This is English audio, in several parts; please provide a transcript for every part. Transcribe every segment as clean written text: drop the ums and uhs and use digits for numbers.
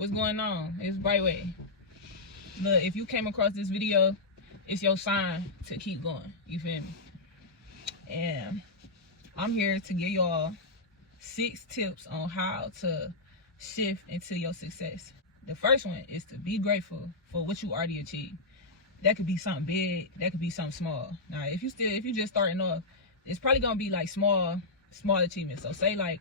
What's going on? It's Brightway. Look, if you came across this video, it's your sign to keep going. You feel me? And I'm here to give y'all 6 tips on how to shift into your success. The first one is to be grateful for what you already achieved. That could be something big, that could be something small. Now, if you just starting off, it's probably gonna be like small achievements. So say like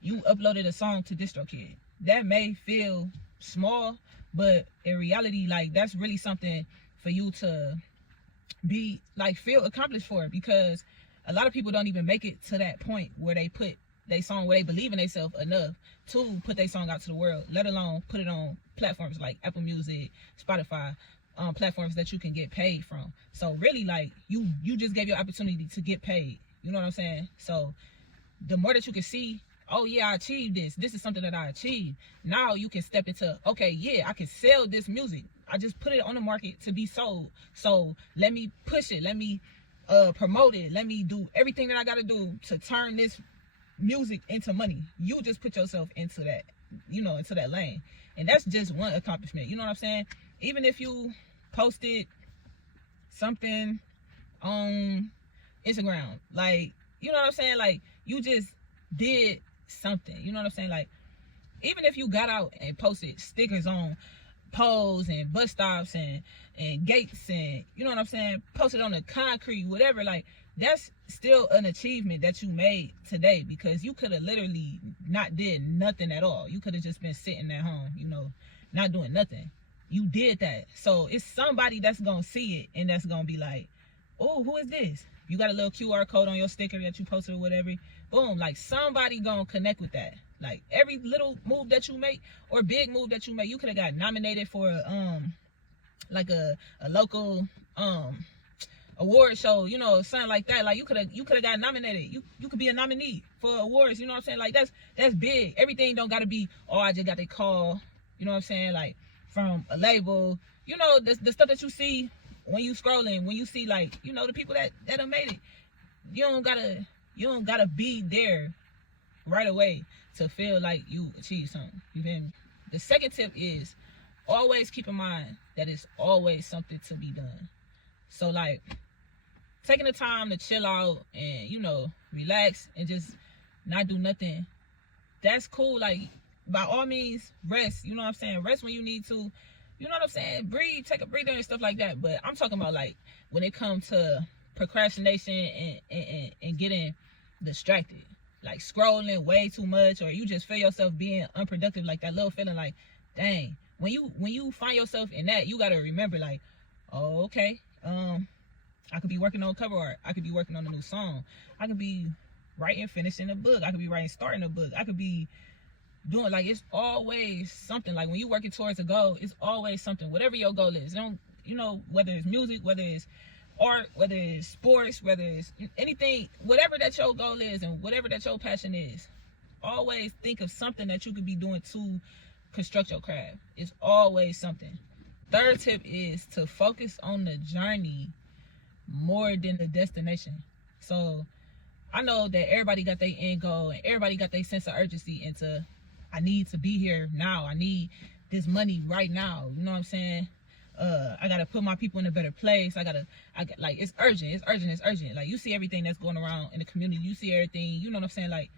you uploaded a song to DistroKid. That may feel small, but in reality, like that's really something for you to be like feel accomplished for, because a lot of people don't even make it to that point where they put their song, where they believe in themselves enough to put their song out to the world, let alone put it on platforms like Apple Music, Spotify, platforms that you can get paid from. So really, like you just gave your opportunity to get paid. You know what I'm saying? So the more that you can see, oh yeah, I achieved this. This is something that I achieved. Now you can step into, okay, yeah, I can sell this music. I just put it on the market to be sold. So let me push it. Let me promote it. Let me do everything that I got to do to turn this music into money. You just put yourself into that, into that lane. And that's just one accomplishment. You know what I'm saying? Even if you posted something on Instagram, like, you know what I'm saying? Like, you just did something. You know what I'm saying? Like, even if you got out and posted stickers on poles and bus stops and gates, and you know what I'm saying, posted on the concrete, whatever, like that's still an achievement that you made today, because you could have literally not did nothing at all. You could have just been sitting at home, not doing nothing. You did that. So it's somebody that's gonna see it and that's gonna be like, oh, who is this? You got a little QR code on your sticker that you posted or whatever. Boom, like somebody gonna connect with that. Like every little move that you make or big move that you make, you could have got nominated for like a local award show, something like that. Like you could have got nominated. You could be a nominee for awards, you know what I'm saying? Like that's big. Everything don't gotta be, oh, I just got a call, you know what I'm saying, like from a label. The stuff that you see when you scrolling, when you see like, the people that have made it. You don't gotta be there right away to feel like you achieved something. You feel me? The second tip is always keep in mind that it's always something to be done. So like taking the time to chill out and relax and just not do nothing, that's cool. Like by all means rest, you know what I'm saying? Rest when you need to, you know what I'm saying? Breathe, take a breather and stuff like that. But I'm talking about like when it comes to procrastination and getting distracted, like scrolling way too much, or you just feel yourself being unproductive, like that little feeling like, dang, when you find yourself in that, you got to remember like, oh, okay, I could be working on cover art, I could be working on a new song, I could be writing, finishing a book, I could be writing, starting a book, I could be doing, like, it's always something. Like when you working towards a goal, it's always something, whatever your goal is. Don't, whether it's music, whether it's art, whether it's sports, whether it's anything, whatever that your goal is and whatever that your passion is, always think of something that you could be doing to construct your craft. It's always something. Third tip is to focus on the journey more than the destination. So I know that everybody got their end goal and everybody got their sense of urgency into, I need to be here now, I need this money right now, you know what I'm saying? I gotta put my people in a better place. I got like, it's urgent. Like you see everything that's going around in the community, you see everything, you know what I'm saying, like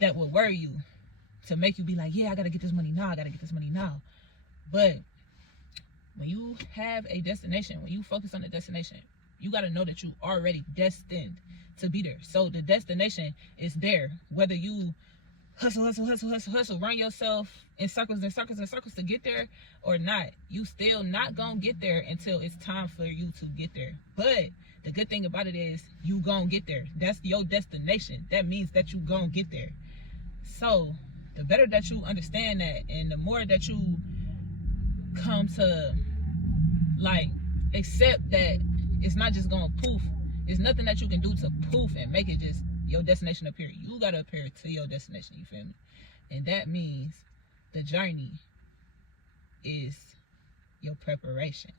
that will worry you to make you be like, yeah, I gotta get this money now. But when you have a destination, when you focus on the destination, you gotta know that you already destined to be there. So the destination is there, whether you hustle, run yourself in circles to get there or not. You still not gonna get there until it's time for you to get there. But the good thing about it is you gonna get there. That's your destination. That means that you gonna get there. So the better that you understand that, and the more that you come to like accept that it's not just gonna poof. There's nothing that you can do to poof and make it just your destination appear. You gotta appear to your destination, you feel me? And that means the journey is your preparation.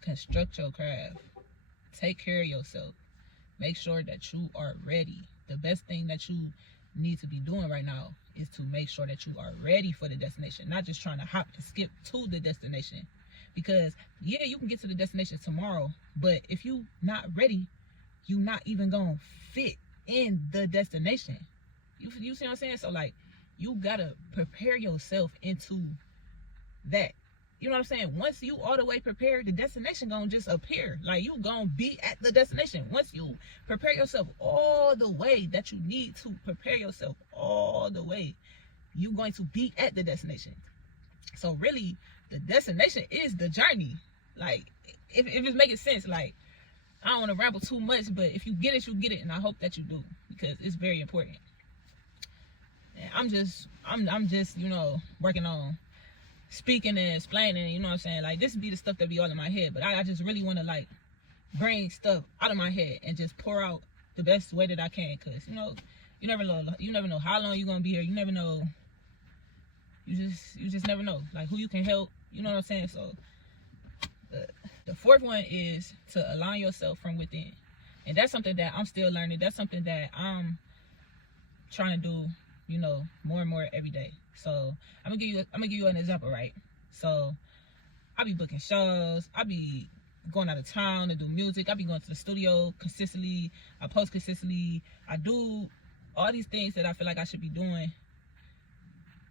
Construct your craft. Take care of yourself. Make sure that you are ready. The best thing that you need to be doing right now is to make sure that you are ready for the destination, not just trying to hop and skip to the destination. Because yeah, you can get to the destination tomorrow, but if you not ready, you not even gonna fit in the destination. You see what I'm saying? So like, you gotta prepare yourself into that. You know what I'm saying? Once you all the way prepared, the destination gonna just appear. Like, you gonna be at the destination. Once you prepare yourself all the way that you need to prepare yourself all the way, you going to be at the destination. So really, the destination is the journey. Like, if it's making sense, like, I don't want to ramble too much, but if you get it, you get it, and I hope that you do, because it's very important. And I'm just, you know, working on speaking and explaining, you know what I'm saying? Like, this be the stuff that be all in my head, but I just really want to, like, bring stuff out of my head and just pour out the best way that I can, because, you know, you never know how long you're gonna be here. You never know. You just never know, like, who you can help. You know what I'm saying? So the fourth one is to align yourself from within, and that's something that I'm still learning. That's something that I'm trying to do, you know, more and more every day. So I'm gonna give you an example, right? So I be booking shows, I be going out of town to do music, I be going to the studio consistently, I post consistently, I do all these things that I feel like I should be doing,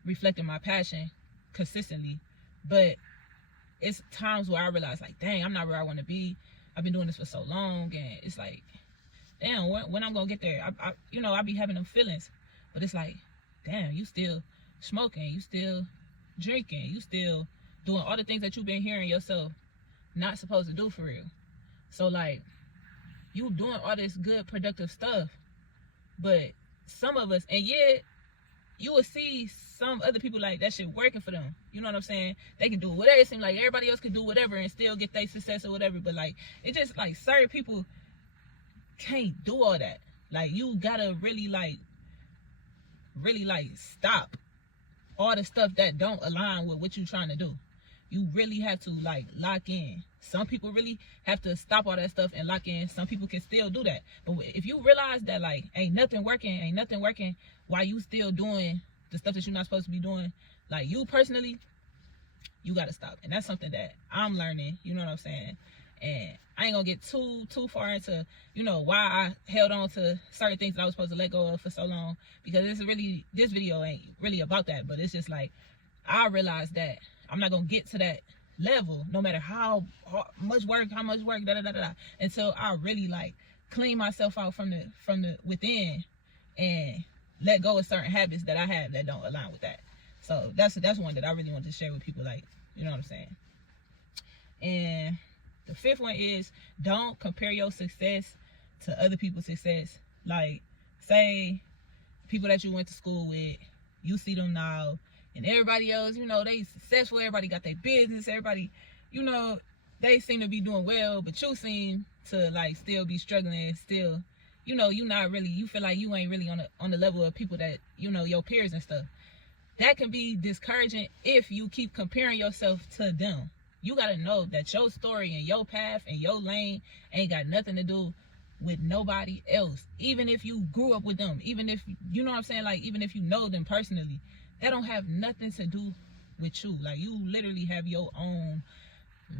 reflecting my passion consistently. But it's times where I realize, like, dang, I'm not where I want to be. I've been doing this for so long, and it's like, damn, when I'm gonna get there? You know, I be having them feelings, but it's like, damn, you still smoking, you still drinking, you still doing all the things that you've been hearing yourself not supposed to do for real. So like, you doing all this good productive stuff, but some of us, and yet you will see some other people, like, that shit working for them. You know what I'm saying? They can do whatever. It seems like everybody else can do whatever and still get their success or whatever. But like, it just like, certain people can't do all that. Like, you gotta really like stop all the stuff that don't align with what you're trying to do. You really have to like lock in. Some people really have to stop all that stuff and lock in. Some people can still do that. But if you realize that, like, ain't nothing working while you still doing the stuff that you're not supposed to be doing, like, you personally, you gotta stop. And that's something that I'm learning, you know what I'm saying? And I ain't gonna get too far into, you know, why I held on to certain things that I was supposed to let go of for so long, because this video ain't really about that. But it's just like, I realized that I'm not gonna get to that level, no matter how much work, until I really like clean myself out from the within and let go of certain habits that I have that don't align with that. So that's one that I really want to share with people, like, you know what I'm saying? And the fifth one is, don't compare your success to other people's success. Like, say people that you went to school with, you see them now, and everybody else, you know, they successful, everybody got their business, everybody, you know, they seem to be doing well, but you seem to like still be struggling, still, you know, you feel like you ain't really on the level of people that, you know, your peers and stuff. That can be discouraging if you keep comparing yourself to them. You gotta know that your story and your path and your lane ain't got nothing to do with nobody else. Even if you grew up with them, even if, you know what I'm saying, like, even if you know them personally, that don't have nothing to do with you. Like, you literally have your own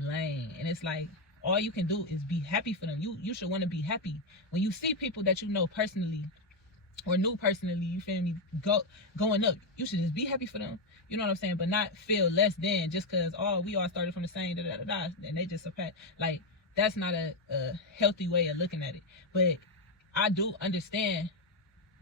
lane, and it's like, all you can do is be happy for them. You should want to be happy when you see people that you know personally or knew personally, you feel me, going up. You should just be happy for them, you know what I'm saying, but not feel less than just because, oh, we all started from the same and they just surpassed. Like, that's not a healthy way of looking at it. But I do understand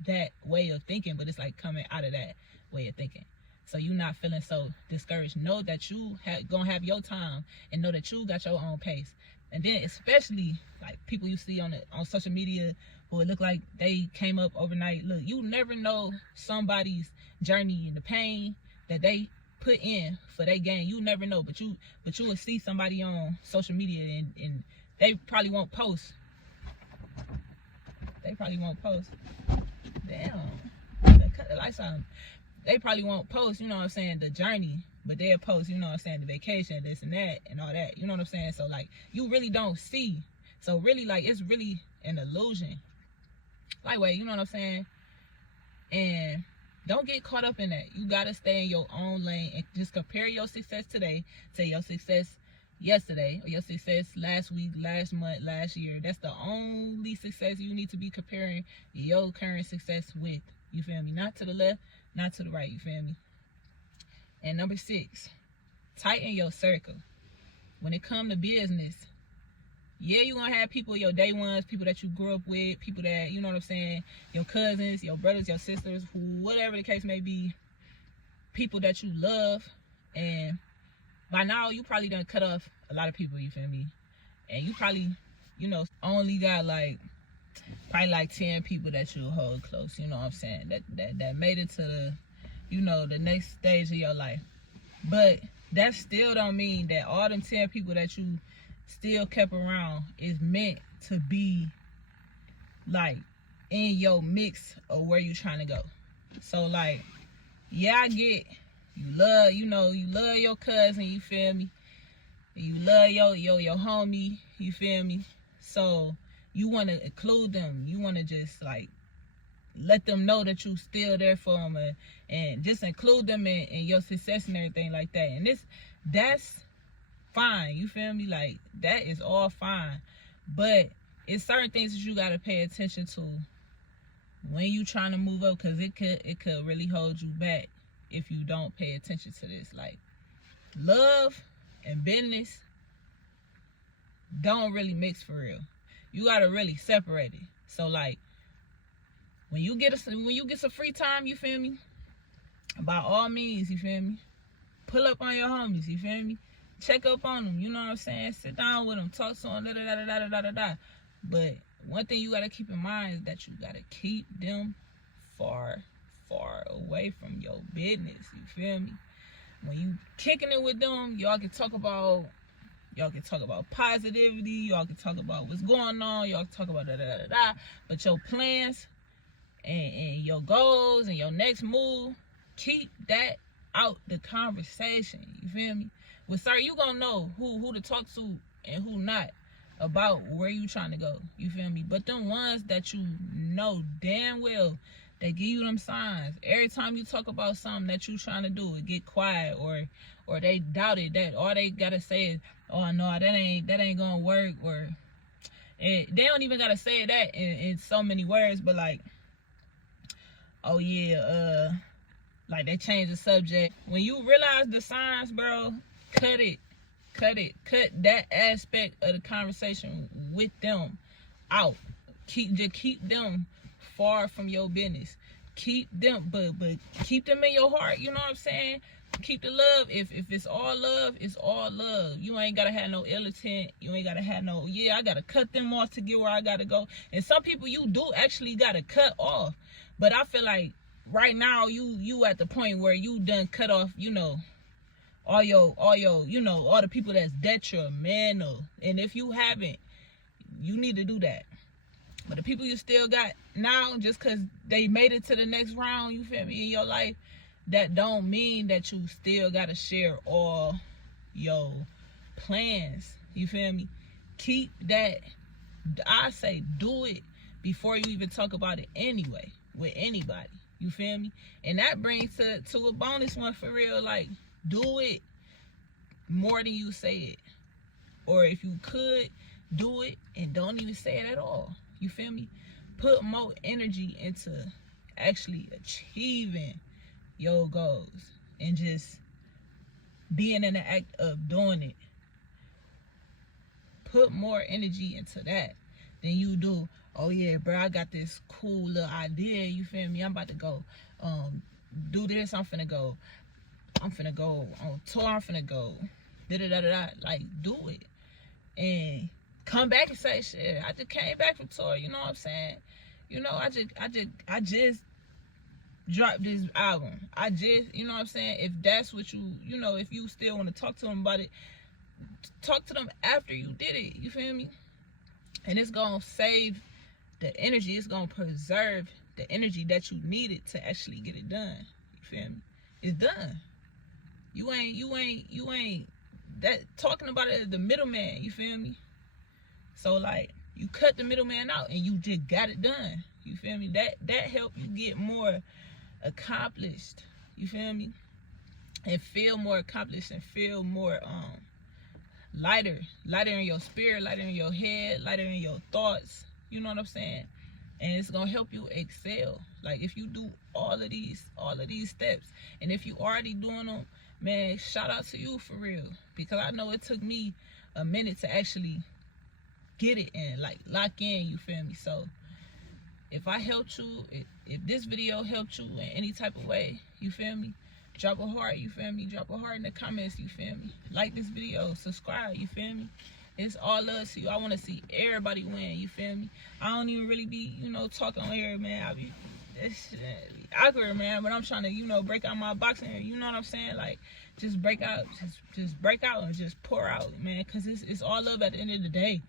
that way of thinking, but it's like coming out of that way of thinking, so you're not feeling so discouraged. Know that you gonna have your time, and know that you got your own pace. And then especially like people you see on social media who it look like they came up overnight. Look, you never know somebody's journey and the pain that they put in for their gain. You never know, but you will see somebody on social media and they probably won't post. Damn, cut the lights on. They probably won't post, you know what I'm saying, the journey, but they'll post, you know what I'm saying, the vacation, this and that, and all that, you know what I'm saying? So like, you really don't see. So really, like, it's really an illusion. Like, wait, you know what I'm saying? And don't get caught up in that. You gotta stay in your own lane and just compare your success today to your success yesterday, or your success last week, last month, last year. That's the only success you need to be comparing your current success with. You feel me? Not to the left, not to the right. You feel me? And number 6, tighten your circle. When it comes to business, yeah, you're gonna have people, your day ones, people that you grew up with, people that, you know what I'm saying, your cousins, your brothers, your sisters, whatever the case may be, people that you love. And by now, you probably done cut off a lot of people, you feel me? And you probably, you know, only got probably like 10 people that you hold close, you know what I'm saying, that made it to the, you know, the next stage of your life. But that still don't mean that all them 10 people that you still kept around is meant to be like in your mix of where you trying to go. So like, yeah, I get you love your cousin, you feel me? You love your homie, you feel me? So you want to include them. You want to just like let them know that you still there for them, and just include them in your success and everything like that. And that's fine, you feel me? Like, that is all fine. But it's certain things that you got to pay attention to when you trying to move up, because it could really hold you back if you don't pay attention to this. Like, love and business don't really mix for real. You got to really separate it. So like, when you get some free time, you feel me, by all means, you feel me, pull up on your homies, you feel me, check up on them, you know what I'm saying, sit down with them, talk to them, da. But one thing you got to keep in mind is that you got to keep them far away from your business, you feel me? When you kicking it with them, y'all can talk about positivity, y'all can talk about what's going on, y'all can talk about da. But your plans and your goals and your next move, keep that out the conversation, you feel me? Well, sir, you gonna know who to talk to and who not about where you trying to go, you feel me? But them ones that you know damn well, they give you them signs. Every time you talk about something that you trying to do, it get quiet, or they doubt it, that all they gotta say is, oh no, that ain't gonna work, or they don't even gotta say that in so many words, but like, oh yeah, like they change the subject. When you realize the signs, bro, cut that aspect of the conversation with them out. Keep them far from your business. Keep them, but keep them in your heart, you know what I'm saying? Keep the love. If it's all love, it's all love. You ain't gotta have no ill intent. You ain't gotta have no, I gotta cut them off to get where I gotta go. And some people you do actually gotta cut off. But I feel like right now you at the point where you done cut off, you know, all your you know, all the people that's detrimental. And if you haven't, you need to do that. But the people you still got now, just because they made it to the next round, you feel me, in your life, that don't mean that you still got to share all your plans, you feel me? Keep that. I say do it before you even talk about it anyway with anybody, you feel me? And that brings to a bonus one for real. Like, do it more than you say it. Or if you could, do it and don't even say it at all, you feel me? Put more energy into actually achieving your goals and just being in the act of doing it. Put more energy into that than you do, oh yeah, bro, I got this cool little idea, you feel me? I'm about to go do this, I'm finna go on tour, I'm finna go da. Like, do it and come back and say, shit, I just came back from tour, you know what I'm saying? You know, I just dropped this album. You know what I'm saying? If that's what you know, if you still want to talk to them about it, talk to them after you did it, you feel me? And it's gonna save the energy, it's gonna preserve the energy that you needed to actually get it done, you feel me? It's done. You ain't that talking about it as the middleman, you feel me? So like, you cut the middleman out and you just got it done, you feel me? That helped you get more accomplished, you feel me, and feel more accomplished and feel more lighter in your spirit, lighter in your head, lighter in your thoughts, you know what I'm saying? And it's gonna help you excel. Like if you do all of these steps, and if you already doing them, man, shout out to you for real, because I know it took me a minute to actually get it and like lock in, you feel me? So if I helped you, if this video helped you in any type of way, you feel me, drop a heart, you feel me, drop a heart in the comments, you feel me, like this video, subscribe, you feel me. It's all love to you. I want to see everybody win, you feel me. I don't even really be, you know, talking on here, man. I be, this shit awkward, man, but I'm trying to, you know, break out my boxing, you know what I'm saying? Like, just break out, just break out and just pour out, man, because it's all love at the end of the day.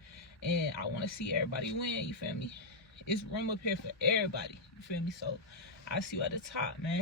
And I want to see everybody win, you feel me. It's room up here for everybody, you feel me. So I see you at the top, man.